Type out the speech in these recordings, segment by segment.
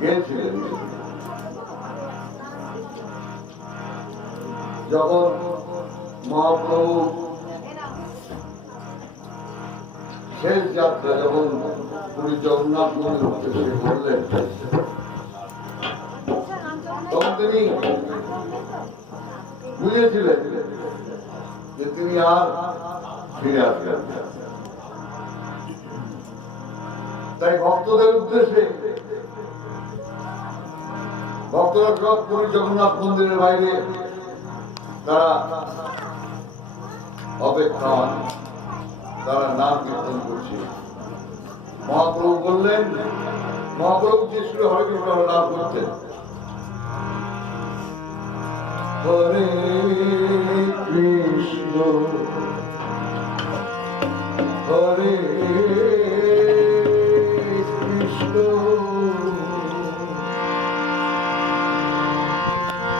গিয়েছিলেন মহাপ্রভু শেষ যাত্রা যখন পুরী জগন্নাথ মন্দির উদ্দেশ্যে করলেন, তখন তিনি বুঝেছিলেন যে তিনি আর ফিরে আসবেন তাই ভক্তদের উদ্দেশ্যে জগন্নাথ মন্দিরের বাইরে তারা তারা নাম কীর্তন করছে। মহাপ্রভু বললেন, মহাপ্রভু যে নাম করতেন। হরে কৃষ্ণ, হরে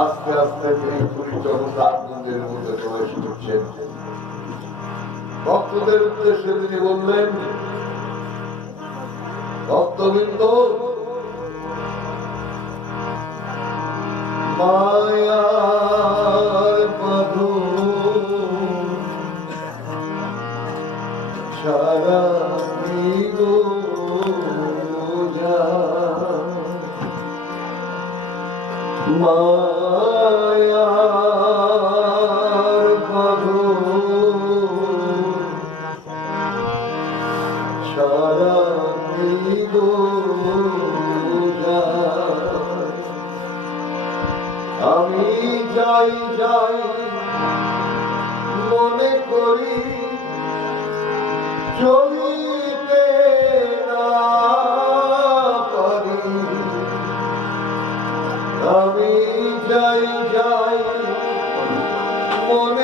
আস্তে আস্তে তিনি পুরী মন্দিরের মধ্যে প্রবেশ করছেন। ভক্তদের উদ্দেশ্যে তিনি বললেন ভক্তবৃন্দ মায়ার মায়ার সারা আমি যাই যাই মনে করি চলিতে মনে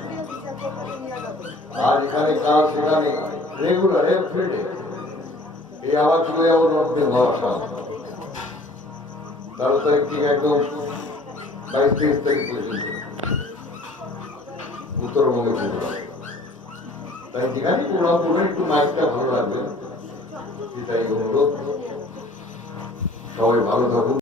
আর এখানে কাজ সেখানে রেগুলার এভরিডে এই চলে যাব রক্তে ভরসা। তাহলে তো একটি একদম বাইশ তেইশ তারিখ পর্যন্ত। উত্তরবঙ্গে প্রোগ্রাম তাই যেখানে প্রোগ্রাম করবেন একটু মাইকটা ভালো রাখবেন এটাই অনুরোধ। সবাই ভালো থাকুন